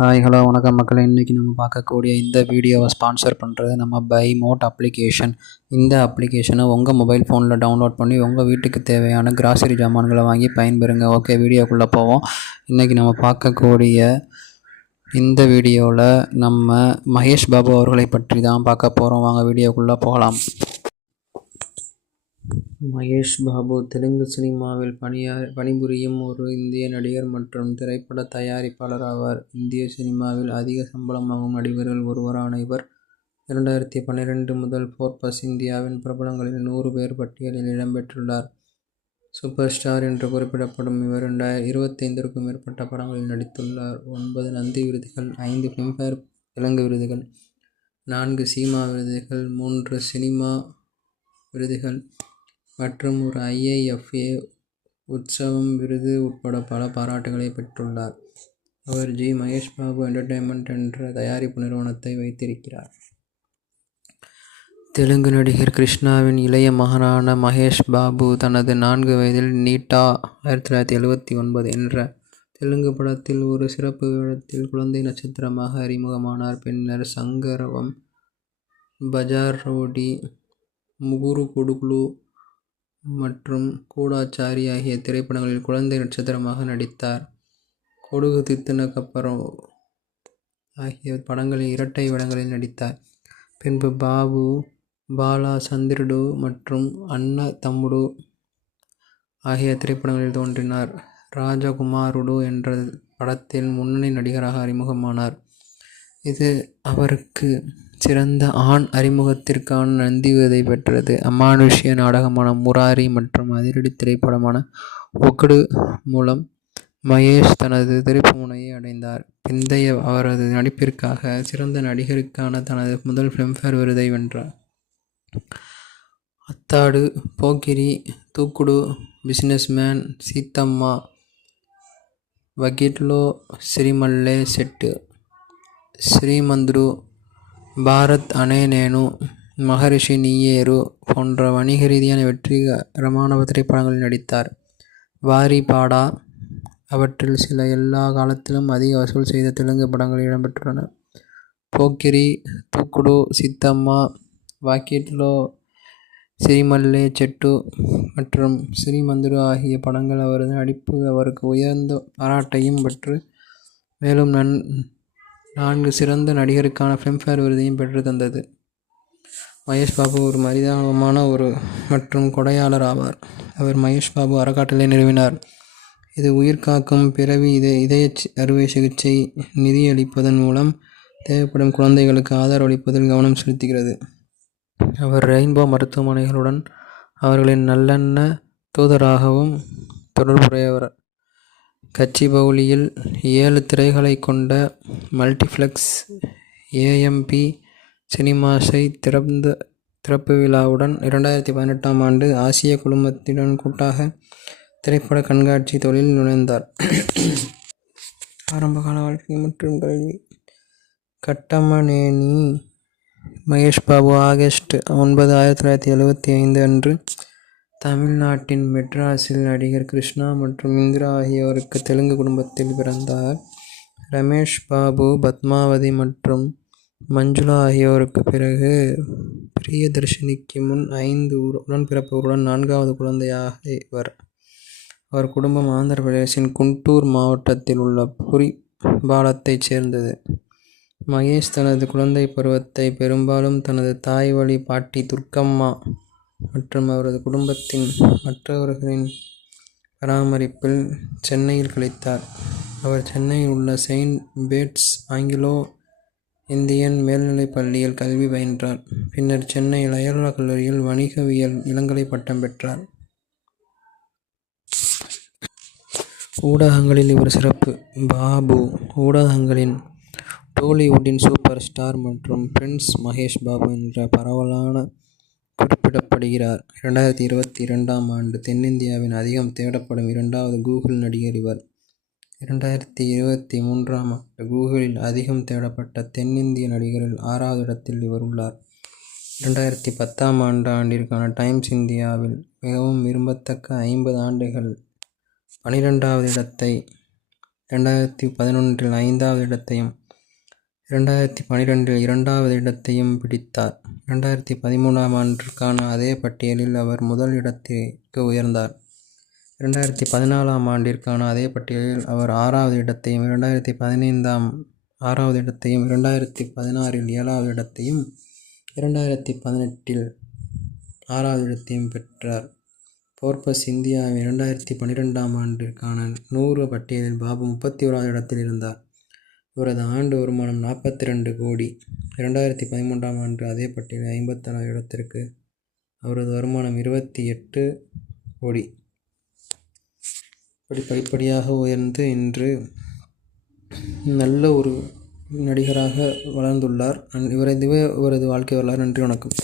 Hi hello வணக்கம் மக்களே. இன்றைக்கி நம்ம பார்க்கக்கூடிய இந்த வீடியோவை ஸ்பான்சர் பண்ணுறது நம்ம பை மோட் அப்ளிகேஷன். இந்த அப்ளிகேஷனை உங்கள் மொபைல் ஃபோனில் டவுன்லோட் பண்ணி உங்கள் வீட்டுக்கு தேவையான கிராசரி ஜாமான்களை வாங்கி பயன்பெறுங்க. ஓகே, வீடியோக்குள்ளே போவோம். இன்றைக்கி நம்ம பார்க்கக்கூடிய இந்த வீடியோவில் நம்ம மகேஷ் பாபு அவர்களை பற்றி தான் பார்க்க போகிறோம். வாங்க வீடியோக்குள்ளே போகலாம். மகேஷ் பாபு தெலுங்கு சினிமாவில் பணிபுரியும் ஒரு இந்திய நடிகர் மற்றும் திரைப்பட தயாரிப்பாளர் ஆவார். இந்திய சினிமாவில் அதிக சம்பளம் வாங்கும் நடிகர்கள் ஒருவரான இவர் 2012 முதல் ஃபோர்ப்ஸ் இந்தியாவின் பிரபலங்களில் 100 பேர் பட்டியலில் இடம்பெற்றுள்ளார். சூப்பர் ஸ்டார் என்று குறிப்பிடப்படும் இவர் 25க்கும் மேற்பட்ட படங்களில் நடித்துள்ளார். 9 நந்தி விருதுகள், 5 ஃபிலிம்பேர் தெலுங்கு விருதுகள், 4 சீமா விருதுகள், 3 சினிமா விருதுகள் மற்றும் ஒரு IIFA உற்சவம் விருது உட்பட பல பாராட்டுகளை பெற்றுள்ளார். அவர் மகேஷ் பாபு என்டர்டெயின்மெண்ட் என்ற தயாரிப்பு நிறுவனத்தை வைத்திருக்கிறார். தெலுங்கு நடிகர் கிருஷ்ணாவின் இளைய மகனான மகேஷ் பாபு தனது 4 வயதில் நீட்டா 1979 என்ற தெலுங்கு படத்தில் ஒரு சிறப்பு வேடத்தில் குழந்தை நட்சத்திரமாக அறிமுகமானார். பின்னர் சங்கரவம், பஜார் ரவுடி, முகுரு கொடுகுலு மற்றும் கூடாச்சாரி ஆகிய திரைப்படங்களில் குழந்தை நட்சத்திரமாக நடித்தார். கொடுகு தித்துன கப்பரம் ஆகிய படங்களில் இரட்டை வேடங்களில் நடித்தார். பின்பு பாபு, பாலா சந்திரடு மற்றும் அண்ணா தம்முடு ஆகிய திரைப்படங்களில் தோன்றினார். ராஜகுமாருடு என்ற படத்தில் முன்னணி நடிகராக அறிமுகமானார். இது அவருக்கு சிறந்த ஆண் அறிமுகத்திற்கான நந்தி விருதை பெற்றது. அமானுஷ்ய நாடகமான முராரி மற்றும் அதிரடி திரைப்படமான ஒக்கடு மூலம் மகேஷ் தனது திருப்பு முனையை அடைந்தார். பிந்தைய அவரது நடிப்பிற்காக சிறந்த நடிகருக்கான தனது முதல் ஃபிலிம்பேர் விருதை வென்றார். அத்தாடு, போக்கிரி, தூக்குடு, பிசினஸ்மேன், சீத்தம்மா, வக்கீட்லோ, சிரிமல்லே செட்டு, ஸ்ரீமந்துரு, பாரத் அனே நேனு, மகரிஷி நீயேரு போன்ற வணிக ரீதியான வெற்றிகரமான திரைப்படங்களில் நடித்தார். வாரி பாடா அவற்றில் சில எல்லா காலத்திலும் அதிக வசூல் செய்த தெலுங்கு படங்களில் இடம்பெற்றுள்ளன. போக்கிரி, தூக்குடு, சித்தம்மா, வாக்கீட்லோ, சிரிமல்லே செட்டு மற்றும் ஸ்ரீமந்துரு ஆகிய படங்கள் அவரது நடிப்பு அவருக்கு உயர்ந்த பாராட்டையும் பெற்று மேலும் 4 சிறந்த நடிகருக்கான ஃபிலிம்பேர் விருதையும் பெற்று தந்தது. மகேஷ் பாபு ஒரு மனிதாபிமான மற்றும் கொடையாளர் ஆவார். அவர் மகேஷ் பாபு அறக்கட்டளை நிறுவினார். இது உயிர்காக்கும் பிறவி இதய அறுவை சிகிச்சை நிதியளிப்பதன் மூலம் தேவைப்படும் குழந்தைகளுக்கு ஆதரவளிப்பதில் கவனம் செலுத்துகிறது. அவர் ரெயின்போ மருத்துவமனைகளுடன் அவர்களின் நல்லெண்ண தூதராகவும் தொடர்புடையவர். கச்சிபவுலியில் 7 திரைகளை கொண்ட மல்டிப்ளெக்ஸ் AMP சினிமாஸை திறப்பு விழாவுடன் 2018ஆம் ஆண்டு ஆசிய குழுமத்துடன் கூட்டாக திரைப்பட கண்காட்சி தொழிலில் நுழைந்தார். ஆரம்பகால வாழ்க்கை மற்றும் கல்வி. கட்டமனேனி மகேஷ் பாபு ஆகஸ்ட் 9, 1975 அன்று தமிழ்நாட்டின் மெட்ராஸில் நடிகர் கிருஷ்ணா மற்றும் இந்திரா ஆகியோருக்கு தெலுங்கு குடும்பத்தில் பிறந்தார். ரமேஷ் பாபு, பத்மாவதி மற்றும் மஞ்சுளா ஆகியோருக்கு பிறகு பிரியதர்ஷினிக்கு முன் 5 உடன்பிறப்புகளுடன் 4வது குழந்தையாக இவர். அவர் குடும்பம் ஆந்திர பிரதேசின் குண்டூர் மாவட்டத்தில் உள்ள புரி பாலத்தைச் சேர்ந்தது. மகேஷ் தனது குழந்தை பருவத்தை பெரும்பாலும் தனது தாய் வழி பாட்டி துர்க்கம்மா மற்றும் அவரது குடும்பத்தின் மற்றவர்களின் பராமரிப்பில் சென்னையில் கழித்தார். அவர் சென்னையில் உள்ள செயின்ட் பேட்ஸ் ஆங்கிலோ இந்தியன் மேல்நிலைப் பள்ளியில் கல்வி பயின்றார். பின்னர் சென்னை லயோலா கல்லூரியில் வணிகவியல் இளங்கலை பட்டம் பெற்றார். ஊடகங்களில் இவர் சிறப்பு. பாபு ஊடகங்களின் டோலிவுட்டின் சூப்பர் ஸ்டார் மற்றும் பிரின்ஸ் மகேஷ் பாபு என்ற பரவலான குறிப்பிடப்படுகிறார். 2022ஆம் ஆண்டு தென்னிந்தியாவின் அதிகம் தேடப்படும் 2வது கூகுள் நடிகர் இவர். 2023ஆம் ஆண்டு கூகுளில் அதிகம் தேடப்பட்ட தென்னிந்திய நடிகரில் 6வது இடத்தில் இவர் உள்ளார். 2010ஆம் ஆண்டிற்கான டைம்ஸ் இந்தியாவில் மிகவும் விரும்பத்தக்க 50 ஆண்டுகள் 12வது இடத்தை 2011 5வது இடத்தையும் 2012 2வது இடத்தையும் பிடித்தார். 2013ஆம் ஆண்டிற்கான அதே பட்டியலில் அவர் முதல் இடத்திற்கு உயர்ந்தார். 2014ஆம் ஆண்டிற்கான அதே பட்டியலில் அவர் 6வது இடத்தையும் 2015ஆம் 6வது இடத்தையும் 2016இல் 7வது இடத்தையும் 2018இல் 6வது இடத்தையும் பெற்றார். போர்ப்ஸ் இந்தியாவின் 2012ஆம் ஆண்டிற்கான 100 பட்டியலில் பாபு 31வது இடத்தில் இருந்தார். இவரது ஆண்டு வருமானம் 42 கோடி. 2013ஆம் ஆண்டு அதே பட்டியலில் 56வது இடத்திற்கு அவரது வருமானம் 28 கோடி. இப்படி படிப்படியாக உயர்ந்து இன்று நல்ல ஒரு நடிகராக வளர்ந்துள்ளார். இவரது வாழ்க்கை வரலாறு. நன்றி, வணக்கம்.